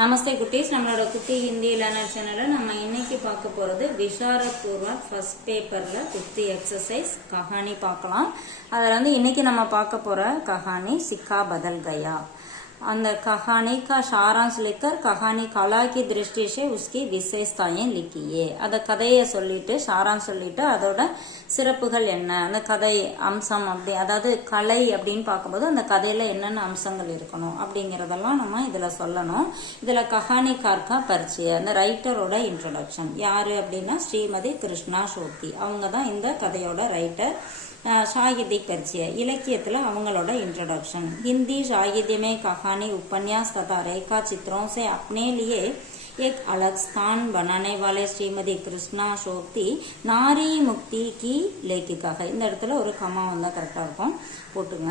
நமஸ்தே குட்டீஸ், நம்மளோட குட்டி ஹிந்தி லேர்னர் சேனல்ல நம்ம இன்னைக்கு பார்க்க போறது விஷாரத் பூர்வா ஃபர்ஸ்ட் பேப்பர்ல 50 எக்ஸசைஸ் கஹானி பார்க்கலாம். அதுல வந்து இன்னைக்கு நம்ம பார்க்க போற கஹானி சிக்கா बदल गया. அந்த कहानी का सारांश लिखकर कहानी कला की दृष्टि से उसकी विशेषताएं लिखिए. அத கதையை சொல்லிட்டு சாராம்சம் சொல்லிட்டு அதோட சிறப்புகள் என்ன, அந்த கதை அம்சம் அப்படி, அதாவது கலை அப்படின்னு பார்க்கும்போது அந்த கதையில என்னென்ன அம்சங்கள் இருக்கணும் அப்படிங்கறதெல்லாம் நம்ம இதுல சொல்லணும். இதுல கஹானி கார்கா பரிச்சய, அந்த ரைட்டரோட இன்ட்ரோடக்ஷன் யாரு அப்படின்னா ஸ்ரீமதி கிருஷ்ணா சோத்தி. அவங்க தான் இந்த கதையோட ரைட்டர். साहित्यिक परिचय इलक्कियத்துல அவங்களோட इंट्रोडक्शन. हिंदी साहित्य में कहानी उपन्यास तथा रेखा चित्रों से अपने लिए एक अलग स्थान बनाने वाले श्रीमதி கிருஷ்ணா சோக்தி नारी मुक्ति की लेखिका है. இந்த இடத்துல ஒரு கமா வந்தா கரெக்டா இருக்கும், போட்டுங்க.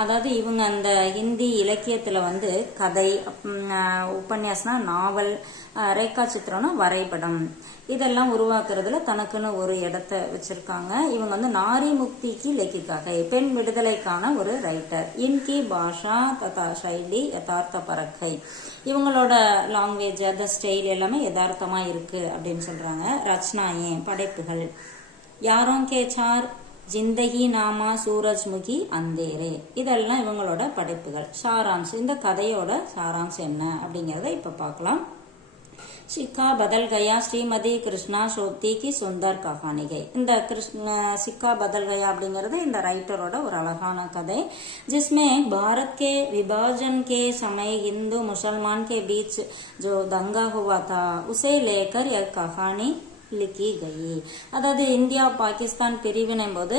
அதாவது இவங்க அந்த ஹிந்தி இலக்கியத்துல வந்து கதை, உபன்யாசனா நாவல், ரேகா சித்திரம்னா வரைபடம், இதெல்லாம் உருவாக்குறதுல தனக்குன்னு ஒரு இடத்த வச்சிருக்காங்க. இவங்க வந்து நாரி முக்திக்கு லேக்கிக்காக, பெண் விடுதலைக்கான ஒரு ரைட்டர். இன்கி பாஷா ததா ஷைலி யதார்த்த பரக்கை, இவங்களோட லாங்குவேஜ் அந்த ஸ்டைல் எல்லாமே யதார்த்தமா இருக்கு அப்படின்னு சொல்றாங்க. ரச்சனாயே படைப்புகள் யாரோं के चार ஜிந்தகி நாமா சூரஜ்முகி அந்தேரே, இதெல்லாம் இவங்களோட படைப்புகள். சாராம்சம், இந்த கதையோட சாராம்சம் என்ன அப்படிங்கறத இப்ப பார்க்கலாம். सिक्का बदल गया श्रीमதி கிருஷ்ணா சோத்தி की सुंदर कहानी है. இந்த सिक्का बदल गया அப்படிங்கிறது இந்த ரைட்டரோட ஒரு அழகான கதை. जिसमें भारत के विभाजन के समय हिंदू मुसलमान के बीच जो दंगा हुआ था उसे लेकर यह कहानी लिखी गई. அதாவது இந்தியா பாகிஸ்தான் பிரிவினை போது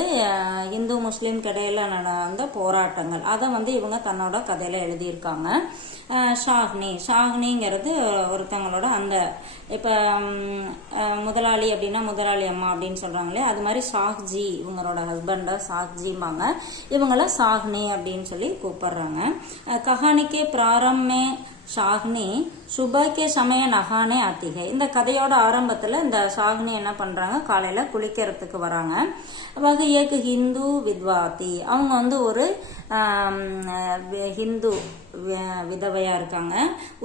இந்து முஸ்லீம் இடையில நடந்த போராட்டங்கள் அதை வந்து இவங்க தன்னோட கதையில எழுதியிருக்காங்க. ஷாஹ்னிங்கிறது ஒருத்தவங்களோட அந்த இப்ப முதலாளி அப்படின்னா முதலாளி அம்மா அப்படின்னு சொல்றாங்களே, அது மாதிரி ஷாஹ்ஜி இவங்களோட ஹஸ்பண்ட ஷாஹ்ஜிம்பாங்க, இவங்கள ஷாஹ்னி அப்படின்னு சொல்லி கூப்பிடுறாங்க. கஹானிக்கே பிராரம்மே ஷாஹ்னி சுபகே சமய நகானே ஆத்திகை. இந்த கதையோட ஆரம்பத்துல இந்த ஷாஹ்னி என்ன பண்றாங்க, காலையில குளிக்கிறதுக்கு வராங்க. வகையேக்கு ஹிந்து வித்வாதி, அவங்க வந்து ஒரு ஹிந்து விதவையா இருக்காங்க.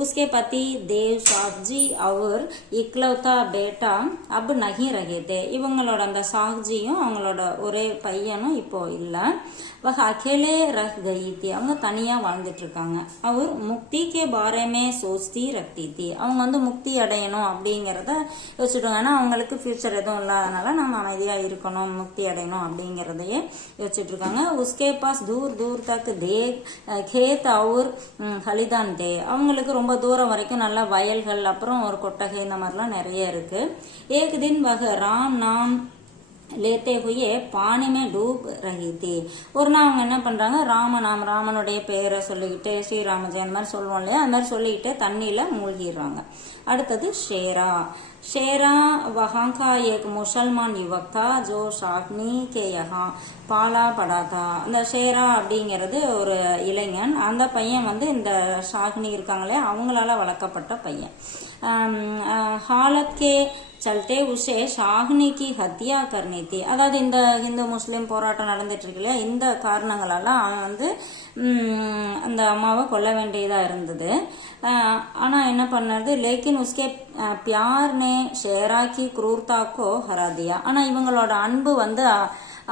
உஸ்கே பதி தேவ் சாஹ்ஜி அவர் இக்லௌதா பேட்டா அப் நகி ரகேதே, இவங்களோட அந்த சாஹ்ஜியும் அவங்களோட ஒரே பையனும் இப்போ இல்ல. வக அகேலே ரஹ் கயி தி, அவங்க தனியா வாழ்ந்துட்டு இருக்காங்க. அவர் முக்தி கே பாரே மே சோச்தி ரக்தி தி, அவங்க வந்து முக்தி அடையணும் அப்படிங்கறத யோசிச்சுட்டாங்க. ஆனா அவங்களுக்கு ஃபியூச்சர் எதுவும் இல்லாதனால நம்ம அமைதியா இருக்கணும், முக்தி அடையணும் அப்படிங்கறதையே யோசிச்சுட்டு இருக்காங்க. உஸ்கே பாஸ் தூர் தூர் தக் தேக் கேத் அவர் ஹலிதான் தே, அவங்களுக்கு ரொம்ப தூரம் வரைக்கும் நல்ல வயல்கள், அப்புறம் ஒரு கொட்டகை, இந்த மாதிரிலாம் நிறைய இருக்கு. ஏக் தின் வக ராம் நாம் லேத்தே ஹுயே பானி மே டூப் ரஹி தி, ஒரு நாள் அவங்க என்ன பண்றாங்க, ராமனுடைய பெயரை சொல்லிக்கிட்டு ஸ்ரீராம ஜெயன் மாதிரி சொல்லுவோம் இல்லையா, அந்த மாதிரி சொல்லிக்கிட்டு தண்ணியில மூழ்கிடுறாங்க. அடுத்தது ஷேரா. शेरा वहां का एक मुसलमान युवक था जो शाहनी के यहाँ பாலா படாதா. அந்த ஷேரா அப்படிங்கிறது ஒரு இளைஞன், அந்த பையன் வந்து இந்த ஷாஹ்னி இருக்காங்களே அவங்களால வளர்க்கப்பட்ட பையன். ஹாலத் கே சல்தே உஷே ஷாஹ்னி கி ஹத்யா கர்னி தி, அதாவது இந்த இந்து முஸ்லீம் போராட்டம் நடந்துட்டு இருக்கு இல்லையா, இந்த காரணங்களால அவன் வந்து அந்த அம்மாவை கொல்ல வேண்டியதா இருந்தது. ஆனா என்ன பண்ணது, லேக்கின் உஸ்கே பியார் நே ஷேரா கி குரூர்தா கோ ஹரா தியா, ஆனா இவங்களோட அன்பு வந்து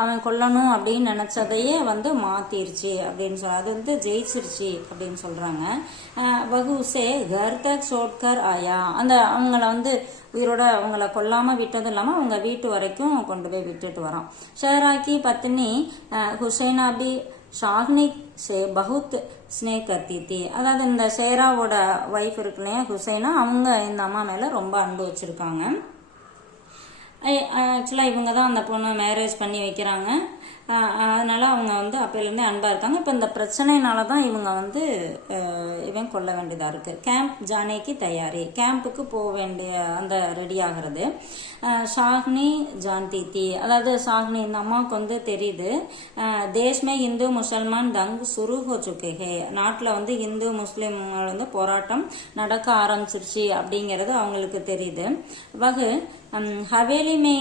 அவன் கொல்லணும் அப்படின்னு நினைச்சதையே வந்து மாத்திருச்சு அப்படின்னு சொல்ல, அது வந்து ஜெயிச்சிருச்சு அப்படின்னு சொல்றாங்க. வகுசே கர் தக் சோட்கர் ஆயா, அந்த அவங்கள வந்து உயிரோட அவங்கள கொல்லாம விட்டதும் இல்லாம அவங்க வீட்டு வரைக்கும் கொண்டு போய் விட்டுட்டு வரோம். ஷேராக்கி பத்னி ஹுசைனா பி ஷாஹ்னி சே பகுத் ஸ்னே கர்த்தி தி, அதாவது இந்த ஷேராவோட வைஃப் இருக்குல்லையா ஹுசைனா, அவங்க இந்த அம்மா மேல ரொம்ப அன்பு வச்சிருக்காங்க. ஆக்சுவலாக இவங்க தான் அந்த பொண்ணை மேரேஜ் பண்ணி வைக்கிறாங்க. அதனால அவங்க வந்து அப்பையிலேருந்தே அன்பா இருக்காங்க. இப்போ இந்த பிரச்சனைனால தான் இவங்க வந்து இவன் கொல்ல வேண்டியதா இருக்கு. கேம்ப் ஜானேக்கு தயாரி, கேம்புக்கு போக வேண்டிய அந்த ரெடி ஆகிறது. ஷாஹ்னி ஜான்தி தி, அதாவது ஷாஹ்னி இந்த அம்மாவுக்கு வந்து தெரியுது, தேஷ்மே இந்து முசல்மான் தங் சுரு ஹோ சுக்கே ஹே, நாட்டில் வந்து இந்து முஸ்லீம் வந்து போராட்டம் நடக்க ஆரம்பிச்சிருச்சு அப்படிங்கிறது அவங்களுக்கு தெரியுது. வகு ஹவேலி மே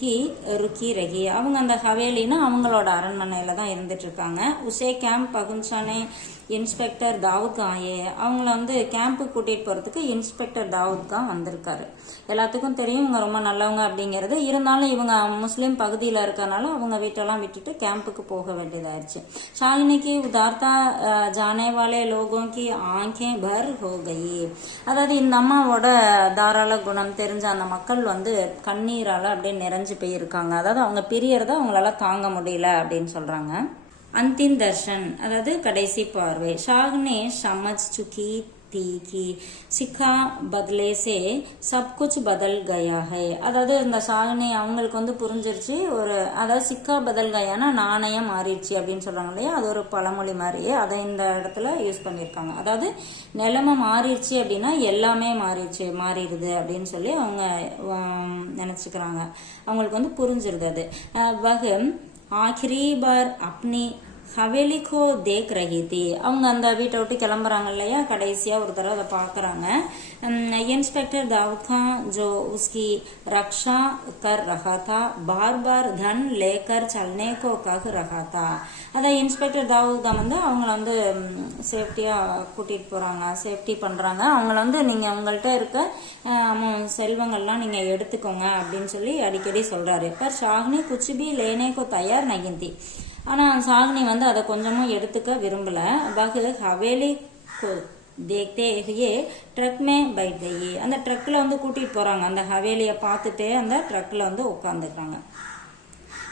ஹி ருக்கி ரகி. அவங்க அந்த ஹவேலினா அவங்களோட அரண்மனையில தான் இருந்துட்டு இருக்காங்க. உசே கேம்ப் பகுன்சானே இன்ஸ்பெக்டர் தாவூத் காயே. அவங்கள வந்து கேம்புக்கு கூட்டிட்டு போறதுக்கு இன்ஸ்பெக்டர் தாவூத் கான் வந்திருக்காரு. எல்லாத்துக்கும் தெரியும் இவங்க ரொம்ப நல்லவங்க அப்படிங்கிறது. இருந்தாலும் இவங்க முஸ்லீம் பகுதியில் இருக்கறனால அவங்க வீட்டெல்லாம் விட்டுட்டு கேம்புக்கு போக வேண்டியதாயிருச்சு. ஷாலினிக்கு உதார்த்தா ஜானே வாலே லோகோं की आंखें भर हो गई. அதாவது இந்த அம்மாவோட தாராள குணம் தெரிஞ்ச அந்த மக்கள் வந்து கண்ணீரால அப்படியே நிறைஞ்சு போயிருக்காங்க. அதாவது அவங்க பிரியறத அவங்களால தாங்க முடியல அப்படின்னு சொல்றாங்க. अंतिम दर्शन अதாவது கடைசி பார்வை. ஷாஹ் ने समझ चुकी थी कि सिक्का बदले से सब कुछ बदल गया है. அதாவது இந்த ஷாஹ்னே அவங்களுக்கு வந்து புரிஞ்சிருச்சு. ஒரு அதாவது சிக்கா பதல் கயானா நாணயம் மாறிடுச்சு அப்படின்னு சொல்றாங்க இல்லையா, அது ஒரு பழமொழி மாதிரியே அதை இந்த இடத்துல யூஸ் பண்ணியிருக்காங்க. அதாவது நிலைமை மாறிடுச்சு அப்படின்னா எல்லாமே மாறிடுது அப்படின்னு சொல்லி அவங்க நினைச்சுக்கிறாங்க. அவங்களுக்கு வந்து புரிஞ்சிருது அது. வகம் ஆखिरी बार अपनी हवेली को देख रही थी. அவங்க அந்த வீட்டை விட்டு கிளம்புறாங்க இல்லையா, கடைசியா ஒரு தடவை அதை பாக்குறாங்க. इंस्पेक्टर दाऊद खान जो उसकी रक्षा कर रहा था बार बार धन लेकर चलने को कह रहा था. அதான் இன்ஸ்பெக்டர் தாவூத் கான் வந்து அவங்கள வந்து சேஃப்டியா கூட்டிட்டு போறாங்க, சேஃப்டி பண்றாங்க. அவங்கள வந்து நீங்க உங்கள்கிட்ட இருக்க செல்வங்கள்லாம் நீங்க எடுத்துக்கோங்க அப்படின்னு சொல்லி அடிக்கடி சொல்றாரு. பர் ஷாஹ்னி குச் பி லேனே கோ தயார் நஹீ थी. ஆனா ஷாஹ்னி வந்து அதை கொஞ்சமும் எடுத்துக்க விரும்பல. பகு ஹவேலி देखते हुए ட்ரக் மே बैठ गई. அந்த ட்ரக்ல வந்து கூட்டிட்டு போறாங்க. அந்த ஹவேலியை பார்த்துட்டே அந்த ட்ரக்ல வந்து உட்காந்துக்கிறாங்க.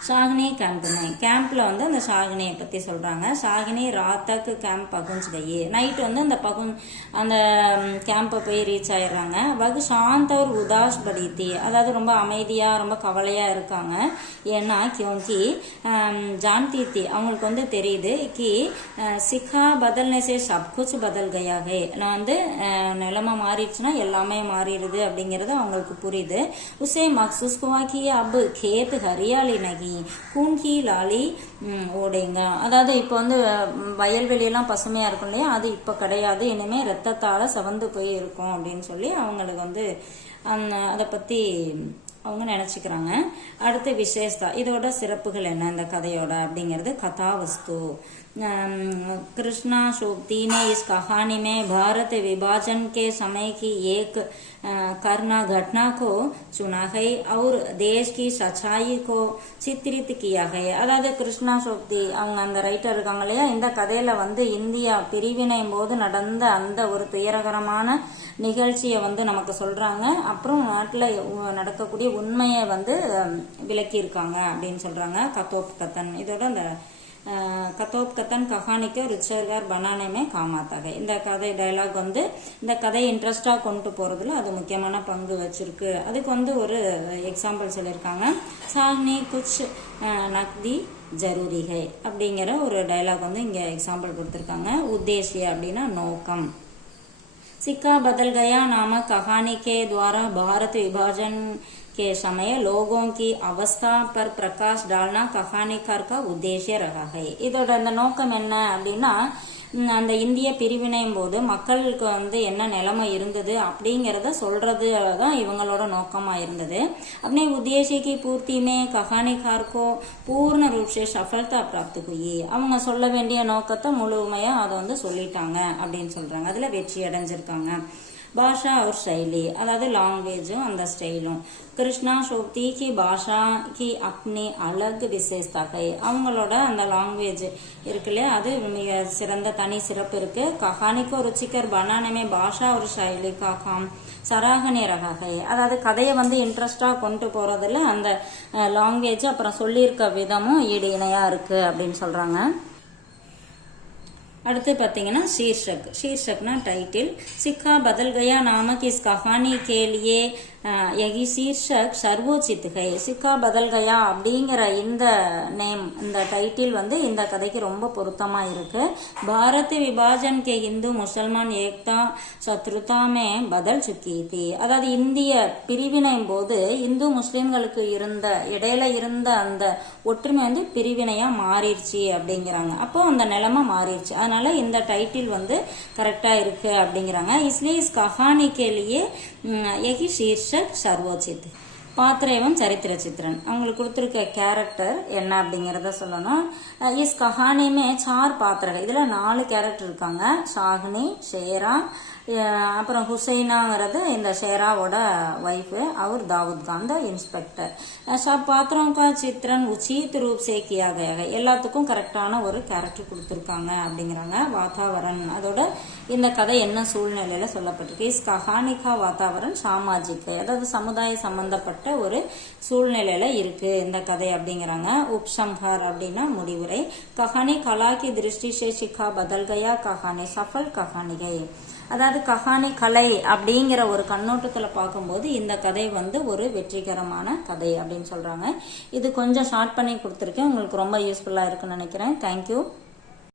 ஷாஹ்னி கேம்ப்ல வந்து அந்த ஷாஹ்னியை பத்தி சொல்றாங்க. ஷாஹ்னி ராத்தக்கு கேம்ப் பகுஞ்ச் கயி. நைட் வந்து அந்த கேம்பை போய் ரீச் ஆயிடுறாங்க. வகு சாந்த் ஒரு உதாஸ் படி அதாவது ரொம்ப அமைதியா ரொம்ப கவலையா இருக்காங்க. ஏன்னா கியோங்கி ஜான்தி தி அவங்களுக்கு வந்து தெரியுது கி சிக்கா பதல்னே சப் குச் பதல் கயா ஹே. நான் வந்து நிலைமை மாறிடுச்சுன்னா எல்லாமே மாறிடுது அப்படிங்கறது அவங்களுக்கு புரியுது. உசே மக்சூஸ் குவா கி அப் खेत हरियाली नहीं கூன்கி லாலி ஓடைங்க. அதாவது இப்போ வந்து வயல்வெளியெல்லாம் பசுமையா இருக்கும் இல்லையா, அது இப்போ கிடையாது, இனிமே ரத்தத்தால செவந்து போய் இருக்கும் அப்படின்னு சொல்லி அவங்களுக்கு வந்து அதை பத்தி அவங்க நினைச்சுக்கிறாங்க. அடுத்து விசேஷதா, இதோட சிறப்புகள் என்ன இந்த கதையோட அப்படிங்கிறது கதாவஸ்து. कृष्णा शोभती ने इस कहानी में भारत विभाजन के समय की एक करना घटना को चुना है और देश की सच्चाई को चित्रित किया है. அதாவது கிருஷ்ணா சோப்தி அவங்க அந்த ரைட்டர் இருக்காங்க இல்லையா, இந்த கதையில வந்து இந்தியா பிரிவினை போது நடந்த அந்த ஒரு துயரகரமான நிகழ்ச்சியை வந்து நமக்கு சொல்றாங்க. அப்புறம் நாட்டுல நடக்கக்கூடிய உண்மையை வந்து விளக்கி இருக்காங்க அப்படின்னு சொல்றாங்க. கத்தோப் கத்தன் இதோட அந்த கத்தோப் கத்தன் கஹானிக்கு ருச்சர்கார் பனானேமே காமாத்தாங்க. இந்த கதை டைலாக் வந்து இந்த கதையை இன்ட்ரெஸ்டா கொண்டு போறதுல அது முக்கியமான பங்கு வச்சிருக்கு. அதுக்கு வந்து ஒரு எக்ஸாம்பிள் சொல்லியிருக்காங்க. சாஹ்னி குச் நக்தி ஜரூரி ஹை அப்படிங்கிற ஒரு டைலாக் வந்து இங்க எக்ஸாம்பிள் கொடுத்திருக்காங்க. உத்தேசிய அப்படின்னா நோக்கம். सिक्का बदल गया नामक कहानी के द्वारा भारत विभाजन के समय लोगों की अवस्था पर प्रकाश डालना कहानीकार का उद्देश्य रहा है. இதோட அந்த நோக்கம் என்ன அப்படின்னா, அந்த இந்திய பிரிவினையும் போது மக்களுக்கு வந்து என்ன நிலைமை இருந்தது அப்படிங்கறத சொல்றது தான் இவங்களோட நோக்கமா இருந்தது. अपने उद्देश्य की पूर्ति में कहानीकार को पूर्ण रूप से सफलता प्राप्त हुई. அவங்க சொல்ல வேண்டிய நோக்கத்தை முழுமையா அதை வந்து சொல்லிட்டாங்க அப்படின்னு சொல்றாங்க. அதுல வெற்றி அடைஞ்சிருக்காங்க. பாஷா और शैली அதாவது லாங்குவேஜும் அந்த ஸ்டைலும். கிருஷ்ணா சோப்தி கி பாஷா கி அப்னி அலக் விசேஷதா ஹை. அவங்களோட அந்த லாங்குவேஜ் இருக்குல்ல, அது மிக சிறந்த தனி சிறப்பு இருக்கு. கஹானிக்கோ ருச்சிகர் பனானமே பாஷா ஒரு ஷைலி கா காம் சராகனே ரகா ஹை. அதாவது கதையை வந்து இன்ட்ரெஸ்டா கொண்டு போறதுல அந்த லாங்குவேஜ் அப்புறம் சொல்லியிருக்க விதமும் ஈடு இணையா இருக்கு அப்படின்னு சொல்றாங்க. அடுத்து பார்த்தீங்கன்னா शीर्षकனா டைட்டில். सिक्का बदल गया नामक इस कहानी के लिए यही शीर्षक सर्वोचित है. सिक्का बदल गया அப்படிங்கிற இந்த நேம் இந்த டைட்டில் வந்து இந்த கதைக்கு ரொம்ப பொருத்தமா இருக்கு. பாரத் விபாஜன் கே இந்து முசல்மான் ஏக்தா சத்ருதா மே பதல் சுக்கி थी. அதாவது இந்திய பிரிவினை போது இந்து முஸ்லிம்களுக்கு இடையில இருந்த அந்த ஒற்றுமை வந்து பிரிவினையா மாறிடுச்சு அப்படிங்கிறாங்க. அப்போ அந்த நிலைமை மாறிடுச்சு. அதனால இந்த டைட்டில் வந்து கரெக்டா இருக்கு அப்படிங்கிறாங்க. इसलिए इस कहानी के लिए यही शीर्षक सर्वोचित. பாத்திர एवं சரித்திர சித்திரன் அவங்களுக்கு கொடுத்துருக்க கேரக்டர் என்ன அப்படிங்கறத சொல்லணும். இஸ் கஹானி மே 4 பாத்திர, இதுல 4 கேரக்டர் இருக்காங்க. ஷாஹினி, ஷேரா, அப்புறம் ஹுசைனாங்கிறது இந்த ஷேராவோட ஒய்ஃபு, அவர் தாவூத் கான் த இன்ஸ்பெக்டர். சப் பாத்திரம் கா சித்திரன் உச்சித் ரூப் சே கியா கயா ஹை, எல்லாத்துக்கும் கரெக்டான ஒரு கேரக்டர் கொடுத்துருக்காங்க அப்படிங்கிறாங்க. வாதாவரன், அதோட இந்த கதை என்ன சூழ்நிலையில சொல்லப்பட்டிருக்கு. இஸ் கஹானி கா வாதாவரன் சாமாஜிக், அதாவது சமுதாய சம்பந்தப்பட்ட ஒரு சூழ்நிலையில இருக்கு இந்த கதை அப்படிங்கிறாங்க. உப்சம்ஹார் அப்படின்னா முடிவுரை. கஹானி கலா கி திருஷ்டி சே சிக்கா பதல் கயா கஹானி சஃபல் கஹானி கை, அதாவது கஹானி கலை அப்படிங்கிற ஒரு கண்ணோட்டத்துல பார்க்கும்போது இந்த கதை ஒரு வெற்றிகரமான கதை அப்படின்னு சொல்றாங்க. இது கொஞ்சம் ஷார்ட் பண்ணி கொடுத்துருக்கேன், உங்களுக்கு ரொம்ப யூஸ்ஃபுல்லா இருக்குன்னு நினைக்கிறேன். தேங்க்யூ.